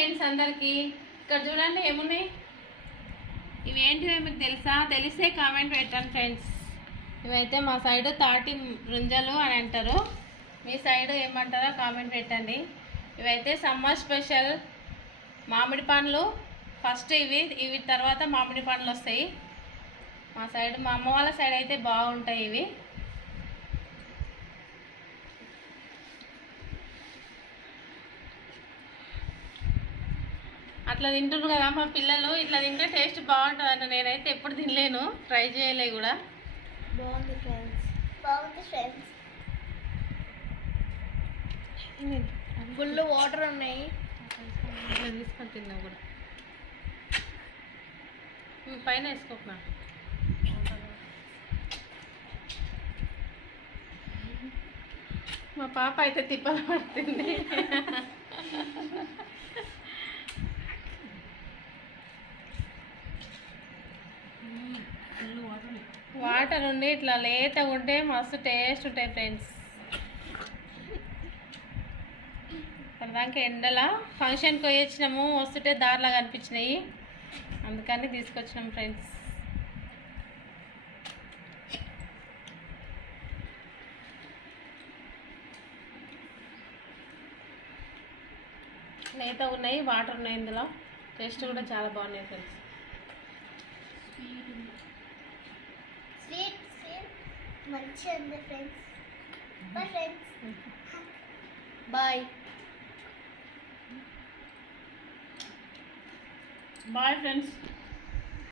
Friends అందరికీ. ఇక్కడ చూడండి ఏమున్నాయి? ఇవి మీకు తెలుసా? తెలిస్తే కామెంట్ పెట్టండి ఫ్రెండ్స్. ఇవైతే మా సైడ్ తాటి రుంజలు అని అంటారు. మీ సైడ్ ఏమంటారో కామెంట్ పెట్టండి. ఇవైతే సమ్మర్ స్పెషల్ మామిడి పండ్లు. ఫస్ట్ ఇవి ఇవి తర్వాత మామిడి పండ్లు వస్తాయి. మా సైడ్ మా అమ్మ వాళ్ళ సైడ్ అయితే బాగుంటాయి ఇవి. అట్లా తింటున్నారు కదా మా పిల్లలు ఇట్లా తింటే టేస్ట్ బాగుంటుంది అన్న నేనైతే ఎప్పుడు తినలేను. ట్రై చేయలే కూడా. బాగుంది ఫ్రెండ్స్ బాగుంది ఫ్రెండ్స్ ఫుల్ వాటర్ ఉన్నాయి. ఇట్లా తీసుకొని తిన్నా కూడా. పైన వేసుకోకున్నా మా పాప అయితే తిప్పలు పడుతుంది. వాటర్ ఉండి ఇట్లా లేతగా ఉంటే మస్తు టేస్ట్ ఉంటాయి ఫ్రెండ్స్. దానికి ఎండల? ఫంక్షన్కి పోయి వచ్చినాము వస్తుంటే దారిలాగా అనిపించినాయి. అందుకని తీసుకొచ్చినాం ఫ్రెండ్స్. లేత ఉన్నాయి వాటర్ ఉన్నాయి ఇందులో. టేస్ట్ కూడా చాలా బాగున్నాయి friends. మంచిగా ఉంది friends bye friends bye bye friends